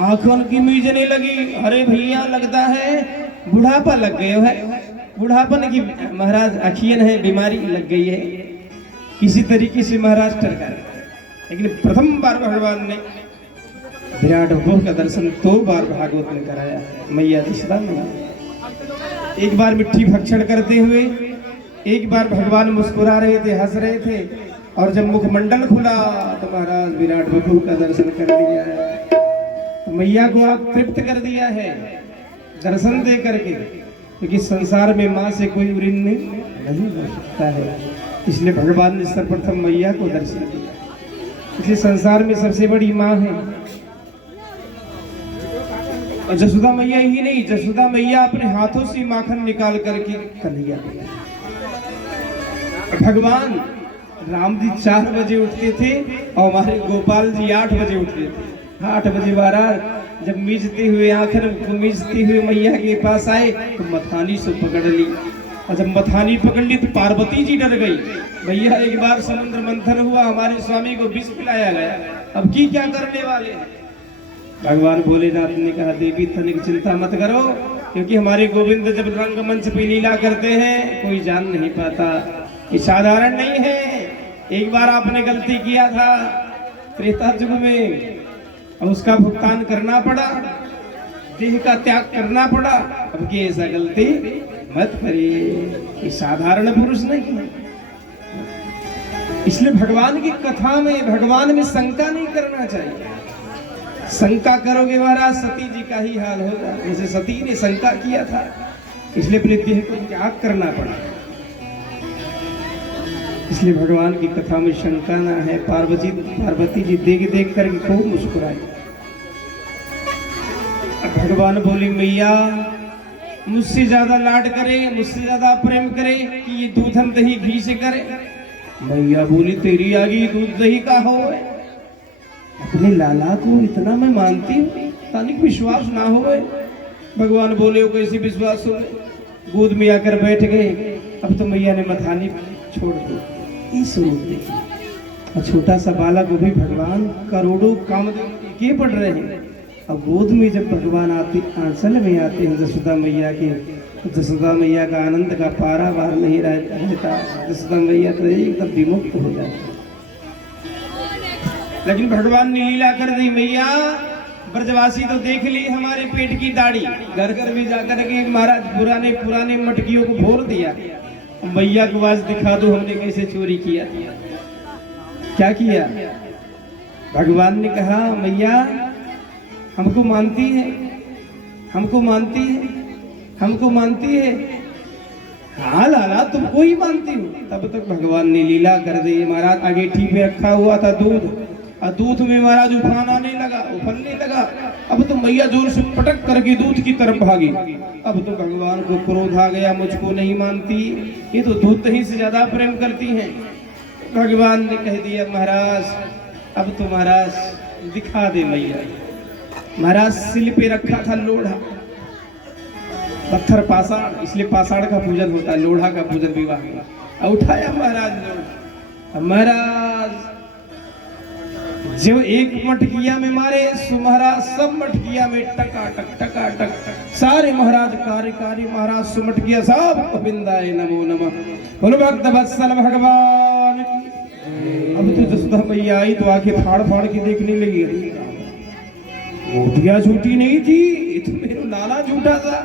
आंखों की मीजने लगी। अरे भैया लगता है बुढ़ापा लग गए है, बुढ़ापन की महाराज अखियन है, बीमारी लग गई है। किसी तरीके से महाराज टरका, लेकिन प्रथम बार भगवान ने विराट भगवान का दर्शन 2 बार भागवत में कराया मैया यशोदा मैया। एक बार मिट्टी भक्षण करते हुए, एक बार भगवान मुस्कुरा रहे थे, हंस रहे थे, और जब मुखमंडल खुला तो महाराज विराट बधू का दर्शन कर लिया है। तो मैया को आप तृप्त कर दिया है दर्शन दे करके, क्योंकि संसार में माँ से कोई ऋण नहीं हो सकता है। इसलिए भगवान ने सर्वप्रथम मैया को दर्शन दिया। इसलिए संसार में सबसे बड़ी माँ है। और जसोदा मैया ही नहीं, जसोदा मैया अपने हाथों से माखन निकाल करके कन्हैया दिया। भगवान राम जी 4 बजे उठते थे और हमारे गोपाल जी 8 बजे उठते थे। 8 बजे महाराज जब मीजते हुए आखिर मीजते हुए मैया के पास आए तो मथानी से पकड़ ली, और जब मथानी पकड़ ली तो पार्वती जी डर गई। भैया एक बार समुद्र मंथन हुआ, हमारे स्वामी को विष पिलाया गया, अब की क्या करने वाले। भगवान भोलेनाथ ने कहा देवी तनिक चिंता मत करो, क्योंकि हमारे गोविंद जब रंगमंच पे लीला करते हैं कोई जान नहीं पाता, ये साधारण नहीं है। एक बार आपने गलती किया था त्रेता युग में, अब उसका भुगतान करना पड़ा, देह का त्याग करना पड़ा। अब की ऐसा गलती मत करिए, ये साधारण पुरुष नहीं है। इसलिए भगवान की कथा में, भगवान में शंका नहीं करना चाहिए। शंका करोगे महाराज सती जी का ही हाल होगा, जैसे सती ने शंका किया था, इसलिए अपने देह को त्याग करना पड़ा। इसलिए भगवान की कथा में शंका ना है। पार्वती जी देख देख करके खूब मुस्कुराई। भगवान बोली मैया मुझसे ज्यादा लाड करे, मुझसे ज्यादा प्रेम करे कि ये दूधन दही घी से करे। मैया बोली तेरी आगे दूध दही का हो, अपने लाला को इतना मैं मानती हूँ, तनिक विश्वास ना हो। भगवान बोले वो कैसी विश्वास हो, गोद में आकर बैठ गए। अब तो मैया ने मथानी छोड़ दी। इस रूप देखिए, छोटा सा बालक को भी भगवान करोड़ों काम के पढ़ रहे हैं। अब गोद में जब भगवान आते, आंचल में आते हैं जसोदा मैया के, तो जसोदा मैया का आनंद का पारा वार नहीं रहता। जसोदा मैया तो एकदम विमुक्त हो जाती। लेकिन भगवान ने लीला कर दी। मैया ब्रजवासी तो देख ली हमारे पेट की दाढ़ी, घर घर में जाकर के महाराज पुराने मटकियों को भोर दिया। मैया को आवाज दिखा दो हमने कैसे चोरी किया। क्या किया? भगवान ने कहा मैया हमको मानती है, हमको मानती है, हमको मानती है। हाँ लाला तुमको ही मानती हूँ। तब तक भगवान ने लीला कर दी। महाराज अगेठी पे रखा हुआ था दूध, और दूध में महाराज उफान आने लगा, उफलने लगा। अब तो मैया जोर से पटक करके दूध की तरफ भागी। अब तो भगवान को क्रोध आ गया, मुझको नहीं मानती, ये तो दूध दही से ज्यादा प्रेम करती हैं। भगवान ने कह दिया महाराज अब तो महाराज दिखा दे मैया। महाराज सिल पे रखा था लोढ़ा, पत्थर पाषाण, इसलिए पाषाण का पूजन होता है, लोढ़ा का पूजन विवाह में। उठाया महाराज लोढ़ा। महाराज जो एक मटकिया में मारे सो महाराज सब मटकिया में टका टक सारे महाराज कार्यकारी महाराज सुमट गया सब। गोविंदाय नमो नमः। बोलो भक्त वत्सल भगवान की। अब तो जसोदा मैया आई तो आंखें फाड़ फाड़ के देखने लगी। गोपियां झूठी नहीं थी, ये तो मेरा लाला झूठा था।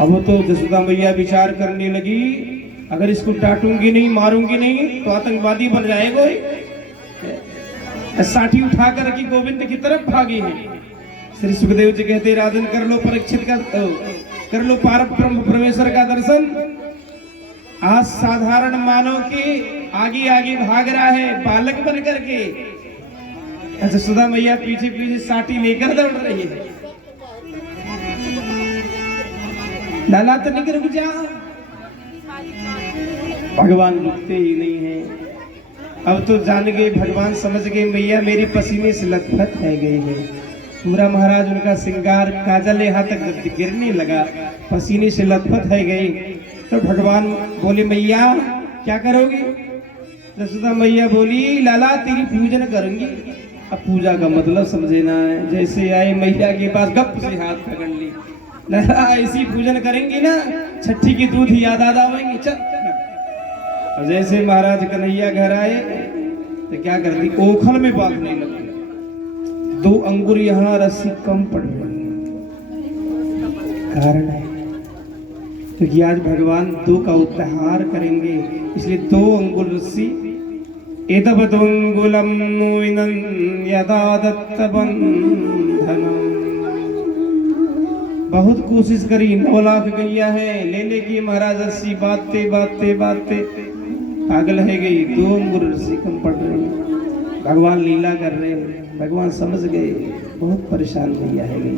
अब तो जसोदा मैया विचार करने लगी, अगर इसको डांटूंगी नहीं, मारूंगी नहीं तो आतंकवादी बन जाएगा। साठी उठा कर की गोविंद की तरफ भागी है। श्री सुखदेव जी कहते राजन कर लो परीक्षित का, कर लो पारब्रह्म परमेश्वर का दर्शन। आज साधारण मानव के आगे आगे भाग रहा है बालक बन करके। जसोदा मैया पीछे पीछे साठी लेकर दौड़ रही है। लाला तो नहीं रुक जा, भगवान रुकते ही नहीं है। अब तो जान गए, भगवान समझ गए मैया मेरी पसीने से लथपथ रह गई है। पूरा महाराज उनका श्रृंगार काजल यहाँ तक गिरने लगा, पसीने से लथपथ रह गई। तो भगवान बोले मैया क्या करोगे? जसोदा मैया बोली लाला तेरी पूजन करूंगी। अब पूजा का मतलब समझे ना है, जैसे आए मैया के पास गप से हाथ पकड़ ली, लाला ऐसी पूजन करेंगी ना छठी की दूध याद आ जाएंगी चल। और जैसे महाराज कन्हैया घर आए तो क्या कर दी, ओखल में बांधने लगी, 2 अंगुर यहाँ रस्सी कम पड़ गई। कारण है क्योंकि आज भगवान 2 का उपहार करेंगे, इसलिए 2 अंगुल रस्सी। एतवदुंगुलम नोइनं यदा दत्तबंधनम। बहुत कोशिश करी, 9 लाख गैया है लेने की, महाराज रस्सी बातें बातें बातें पागल है गई, 2 अंगुल रस्सी कम पड़ रही। भगवान लीला कर रहे हैं, भगवान समझ गए बहुत परेशान गैया है गई।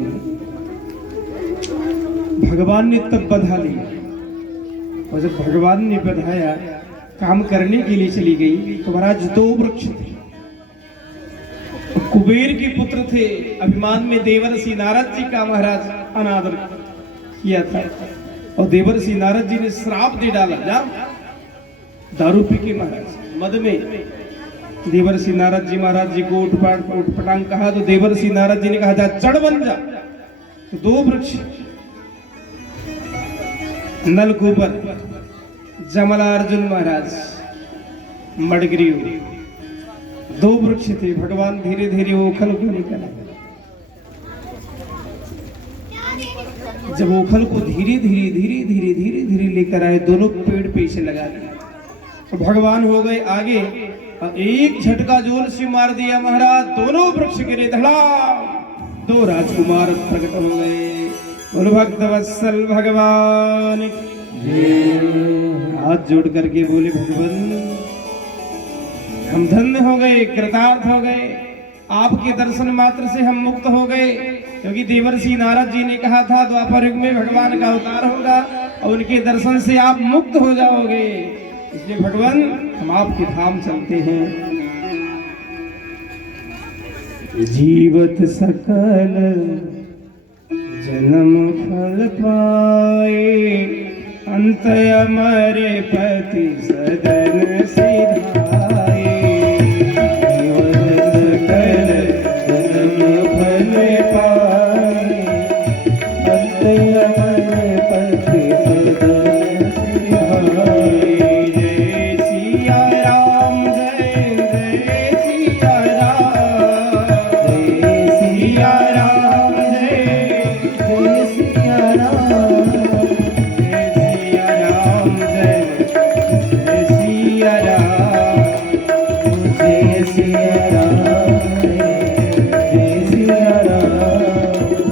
भगवान ने तब बधा लिया, और जब भगवान ने बधाया काम करने के लिए चली गई तो महाराज 2 वृक्ष थे, कुबेर के पुत्र थे, अभिमान में देवर्षि नारद जी का महाराज अनादर किया था, और देवर्षि नारद जी ने श्राप दे डाला, जा दारू पी के महाराज मद में देवर्षि नारद जी महाराज जी को उठपटांग कहा, तो देवर्षि नारद जी ने कहा जा चढ़ बन जा। तो 2 वृक्ष नलकूबर जमलार्जुन महाराज मडग्रीव, 2 वृक्ष थे। भगवान धीरे धीरे ओखल को लेकर आए, जब ओखल को धीरे धीरे धीरे धीरे धीरे धीरे लेकर आए, दोनों पेड़ पे से लगा दिए, तो भगवान हो गए आगे, और एक झटका जोर से मार दिया महाराज, दोनों वृक्ष गिरे धड़ाम, 2 राजकुमार प्रकट हो गए। बोलो भक्त वत्सल भगवान हाथ जोड़ करके बोले भगवान हम धन्य हो गए, कृतार्थ हो गए, आपके दर्शन मात्र से हम मुक्त हो गए। क्योंकि देवर्षि नारद जी ने कहा था द्वापर युग में भगवान का अवतार होगा और उनके दर्शन से आप मुक्त हो जाओगे, इसलिए भगवान हम आपके धाम चलते हैं। जीवत सकल जन्म फल पाए, अंत अमर पति सदन सिधाए। जीवत सकल जन्म फल पाए, अंत अमर पति सदन सिधाए। जय सिया राम जय जय सिया राम, जय सिया राम जय जय सिया राम, जय सिया राम जय जय सिया राम, जय सिया राम जय सिया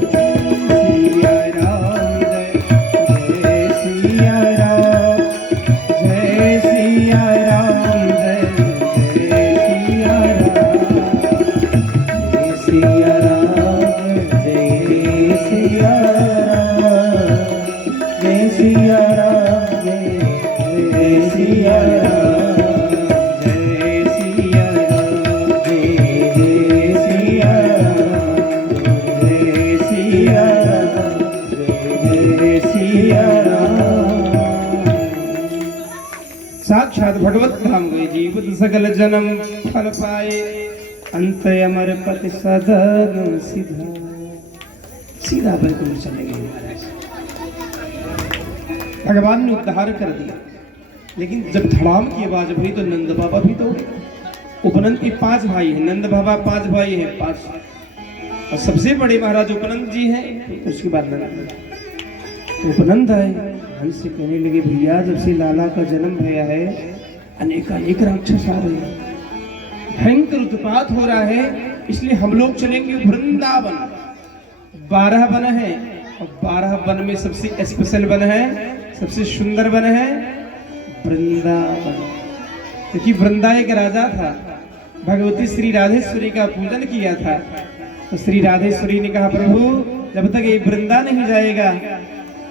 राम, सिया राम जय सिया राम, जय सिया राम जय सिया राम, जय सिया राम जय सिया राम, जय सिया राम जय सिया राम, जय सिया राम जय सिया राम, जय सिया राम जय सिया राम। साक्षात भगवत धाम गए, जीवित सकल जन्म फल पाए, अंत अमर पति सदन सीधा, सीधा बैकुंठ चले गए महाराज। भगवान ने उद्धार कर दिया, लेकिन जब धड़ाम की आवाज हुई तो नंद बाबा भी तो उपनंद के 5 भाई हैं, नंद बाबा 5 भाई हैं, 5, और सबसे बड़े महाराज उपनंद जी हैं, तो उसके बाद नंद। तो उपनंद आए, हंस से कहने लगे भैया जब से लाला का जन्म भया है अनेक राक्षस आ रहे हैं, भयंकर उत्पात हो रहा है, इसलिए हम लोग चलेंगे वृंदावन। 12 वन है, और 12 वन में सबसे स्पेशल वन है, सबसे सुंदर वन है वृंदावन। क्योंकि वृंदा एक राजा था, भगवती श्री राधेश्वरी का पूजन किया था, तो श्री राधेश्वरी ने कहा प्रभु जब तक ये वृंदा नहीं जाएगा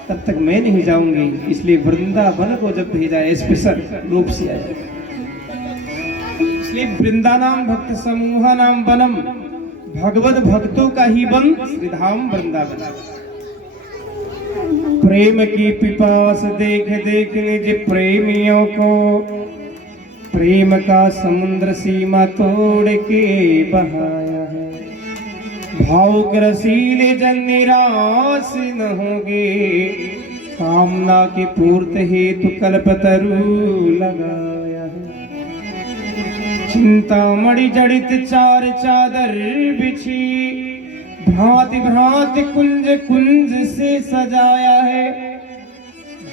तब तक मैं नहीं जाऊंगी, इसलिए वृंदावन को जब भेजा स्पेशल रूप से आया। इसलिए वृंदा नाम भक्त समूह नाम वनम, भगवत भक्तों का ही वन श्रीधाम वृंदावन। प्रेम की पिपास देख देख निज प्रेमियों को, प्रेम का समुद्र सीमा तोड़ के बहाया है। भावुक रसीले जल निराश न होंगे, कामना की पूर्त हेतु कल्पतरु लगाया है। चिंतामणि जड़ित चार चादर बिछी, भांति भांति कुंज कुंज से सजाया है।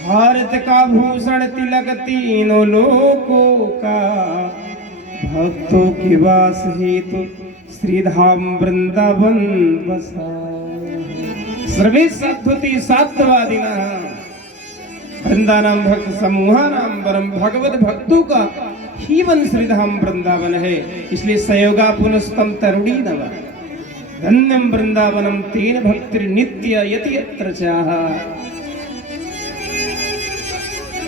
भारत का भूषण तिलक तीनों लोकों का, भक्तों के वास हेतु श्रीधाम वृंदावन बसाया। सर्वे साधुति साधवादिना वृंदानाम भक्त समूहानाम परम भगवत भक्तों का जीवन श्रीधाम वृंदावन है। इसलिए सयोगा पुनस्तम तरुणी नव धन्यम वृंदावनम तेन भक्ति नित्य यति यत्र चाहा।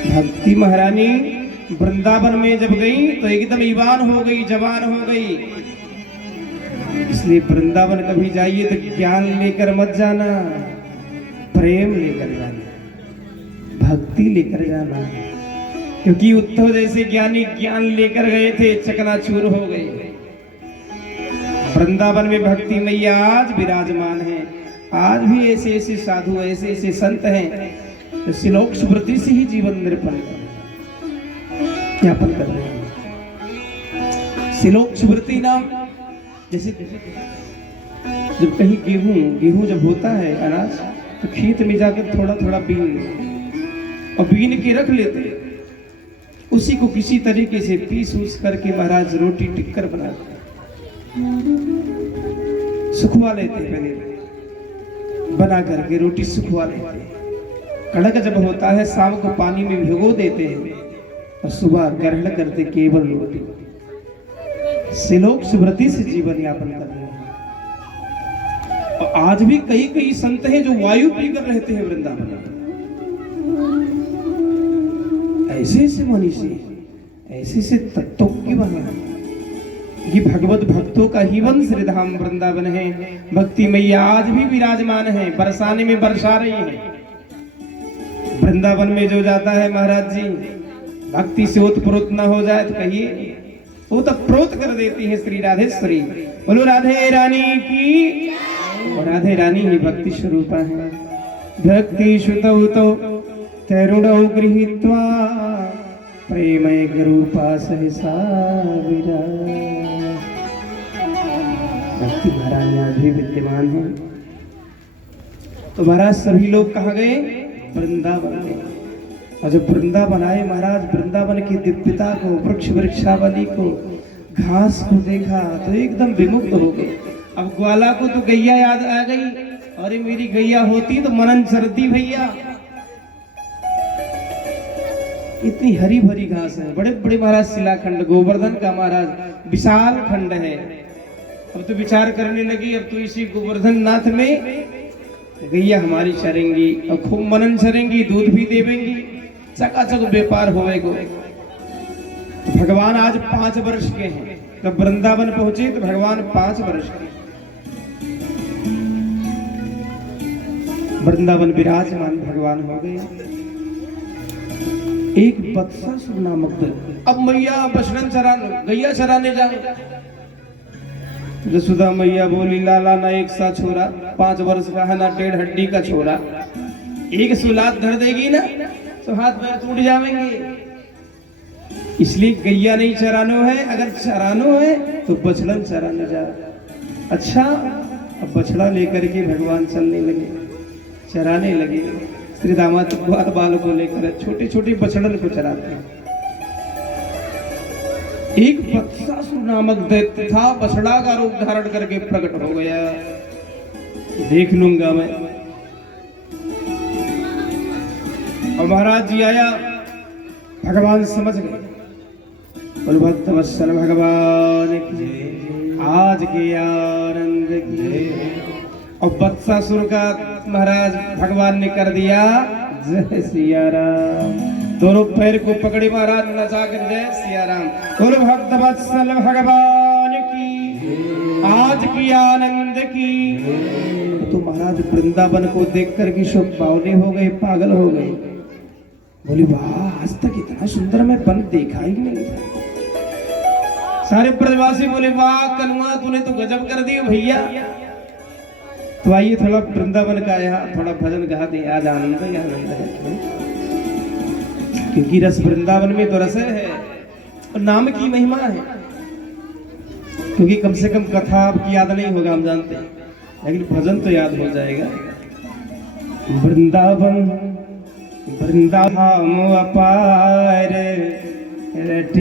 भक्ति महारानी वृंदावन में जब गई तो एकदम ईवान हो गई, जवान हो गई। इसलिए वृंदावन कभी जाइए तो ज्ञान लेकर मत जाना, प्रेम लेकर जाना, भक्ति लेकर जाना। क्योंकि उद्धव जैसे ज्ञानी ज्ञान लेकर गए थे, चकनाचूर हो गए। वृंदावन में भक्ति मैया आज विराजमान है। आज भी ऐसे ऐसे साधु, ऐसे ऐसे संत हैं तो श्लोक स्मृति से ही जीवन निर्पण ज्ञापन कर रहे हैं। श्लोक स्मृति नाम जैसे जब कहीं गेहूं जब होता है अनाज, तो खेत में जाकर थोड़ा थोड़ा बीन और बीन के रख लेते हैं। उसी को किसी तरीके से पीस उस करके महाराज रोटी टिक्कर बनाते, सुखवा लेते हैं। पहले बना करके रोटी सुखवा लेते हैं। कड़क जब होता है शाम को पानी में भिगो देते हैं और सुबह ग्रहण करते केवल रोटी। श्लोक स्मृति से जीवन यापन कर रहे हैं। और आज भी कई कई संत हैं जो वायु पीकर रहते हैं वृंदावन। ऐसे ऐसे मनीषी, ऐसे ऐसे तत्वों की बना। ये भगवत भक्तों का ही वन श्रीधाम वृंदावन है। भक्ति मैया आज भी विराजमान है, बरसाने में बरसा रही है। वृंदावन में जो जाता है महाराज जी, भक्ति से ओतप्रोत न हो जाए तो कहिए वो तो प्रोत कर देती है श्री राधेश्वरी। बोलो राधे रानी की। और राधे रानी ही भक्ति स्वरूपा है। भक्ति श्रुतौ तो तरुणौ गृहीत्वा प्रेमैक रूपा सहसा विराज। भक्ति महाराज आज भी विद्यमान है। तो महाराज सभी लोग कहाँ गए? वृंदावन में। और जब वृंदावन आए महाराज, वृंदावन की दिव्यता को, वृक्ष वृक्षावली को, घास को देखा तो एकदम विमुक्त हो गए। अब ग्वाला को तो गैया याद आ गई, अरे मेरी गैया होती तो मनन चरती भैया। इतनी हरी भरी घास है, बड़े बड़े महाराज शिलाखंड, गोवर्धन का महाराज विशाल खंड है। अब तो विचार करने लगी, अब तो इसी गोवर्धन नाथ में गैया हमारी चरेंगी और खूब मनन चरेंगी, दूध भी देवेंगी, चकाचक व्यापार होएगा। भगवान आज 5 वर्ष के हैं। जब वृंदावन पहुंचे तो भगवान 5 वर्ष के। वृंदावन विराजमान भगवान हो गए। एक बत्सासुर नामक दल, अब मैया बछड़न चराने, गैया चराने जाए। जसुदा मैया बोली, लाला ना एक सा छोरा, 5 वर्ष का है ना 1.5 हड्डी का छोरा, एक सुलाद धर देगी ना तो हाथ पैर टूट जाएंगे। इसलिए गैया नहीं चरानो है, अगर चरानो है तो बछड़न चराने जा। अच्छा, अब बछड़ा लेकर के भगवान चलने लगे, चराने लगे। श्री दामाद ग्वाल बाल को लेकर छोटे छोटे बछड़न को चराते हैं। एक बत्सासुर नामक दैत्य था, बछड़ा का रूप धारण करके प्रकट हो गया। देख लूंगा मैं। और महाराज जी आया, भगवान समझ गए। भक्त वत्सल भगवान की आज के आनंद की। और बत्सासुर का महाराज भगवान ने कर दिया जय सिया राम। दोनों पैर को पकड़े महाराज नचा कर जय सिया राम। और भक्त वत्सल भगवान की आज की आनंद की। तो महाराज वृंदावन को देख कर के शोक बावले हो गए, पागल हो गए। बोले वाह, आज तक इतना सुंदर मैं वन देखा ही नहीं था। सारे ब्रजवासी बोले वाह कनुआ तूने तो गजब कर दियो भैया। तो आइए थोड़ा वृंदावन का यहाँ थोड़ा भजन गा दे, आज आनंद ही आनंद है, क्योंकि रस वृंदावन में तो रस है और नाम की महिमा है। क्योंकि कम से कम कथा आपकी याद नहीं होगा हम जानते हैं, लेकिन भजन तो याद हो जाएगा। वृंदावन वृंदावन अपार